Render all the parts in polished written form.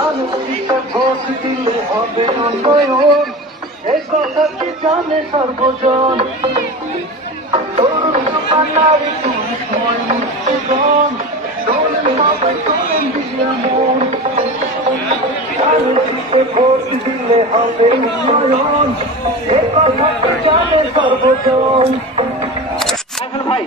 আলোকিত ভোট দিলে হবে উন্নয়ন, এ কথা কি জানে সর্বজন। তরুণ নারী পুরুষময় মুক্তিগণ, তোলেন সবাই তোলেন দিয়া মন। আলোকিত ভোট দিলে হবে উন্নয়ন, এ কথা কি জানে সর্বজন। ভাই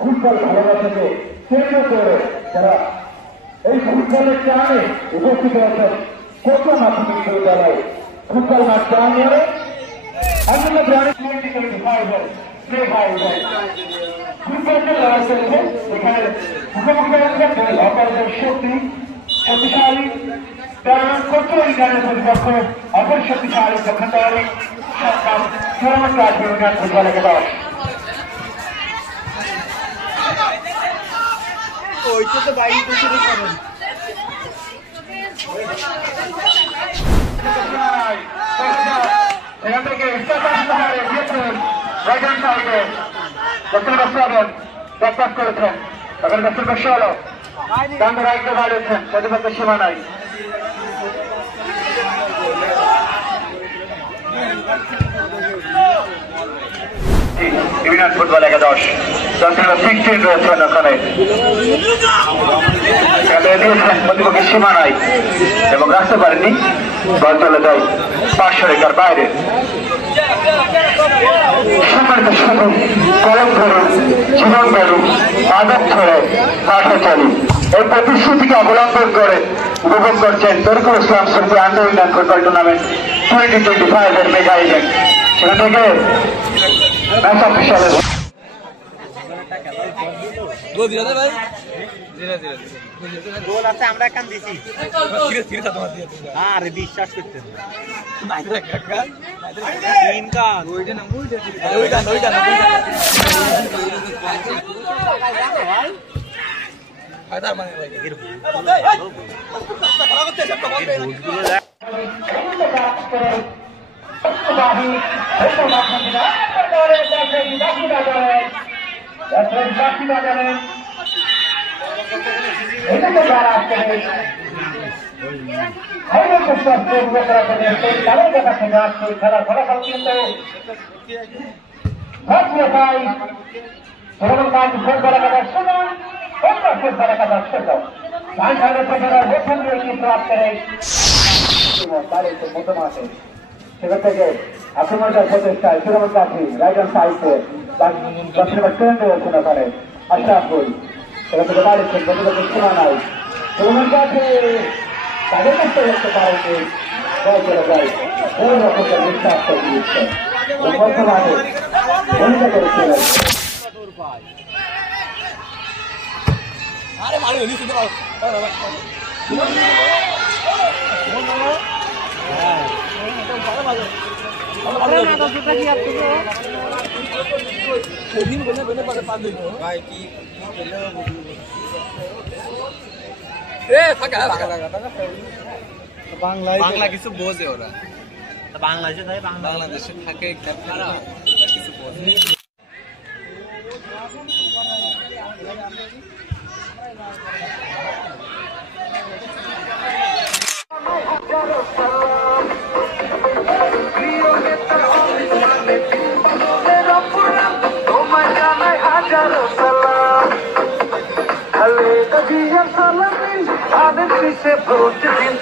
ফুটবল ভালোবাসাকে কেন্দ্র করে যারা এই ফুটবলের টানে উপস্থিত আছেন কত মাধ্যমিক বিদ্যালয় ফুটবল মাঠ টানে অন্য প্রাণী ফুটবলকে লড়াই করেছে এখানে মুখোমুখি অপরাধের শক্তি শক্তিশালী কত ইন্টারনেট প্রতিপক্ষ অপর শক্তিশালী দক্ষিণারী সরকার চূড়ান্ত আন্দোলনের ফুটবলকে দশ ওইটা তো বাইরে শুরু করেন এখান থেকে ব্যাকপাস করেছেন এখন দক্ষিণ পশ্চিম হলো ডান রাইটে বাড়িয়েছেন প্রতিপক্ষ সীমা নাই ইউনিয়ন ফুটবল 11 দক্ষিণ 16 রয়েছেন ওখানে দিয়েছেন প্রতিপক্ষ সীমা নাই এবং রাখতে পারেননি বল চলে যায় 500 রেখার বাইরে সম্মানিত সাধু কলম ধরুন জীবন ধরুন মাদক ধরে পাঠে চলি এই প্রতিশ্রুতিকে অবলম্বন করে উপভোগ করছেন তরিকুল ইসলাম সমিতি আন্তঃ ইউনিয়ন ফুটবল টুর্নামেন্ট 2025 এর মেগা ইভেন্ট সেখান থেকে ম্যাচ অফিসিয়াল গোল আছে আমরা কান দিছি আরে বিশ্বাস করতে তিন কান ওইটা না ওই কান আদার মানে ভাই খেলা করতে সব বল পেয়ে খেলার ফলাফল কিন্তু সেখান থেকে আক্রমণের প্রচেষ্টায় সুরমন কাঠি রাইট হ্যান্ড সাইডে ট্রেন্ড রয়েছেন ওখানে আশরাফুল সেখান থেকে বাড়িচ্ছেন প্রতিপক্ষ সীমা নাই সুরমন কাঠি তাদের কাছে দেখতে পারেননি জয় চলে যায় ওই রকমের বিশ্বাস করে দিচ্ছে বর্তমানে ভূমিকা করেছিলেন আরে মারি হলি শুনতে পারো বাংলা কিছু বোঝে ওরা বাংলাদেশে থাকে কিছু বোঝে ভোট দিন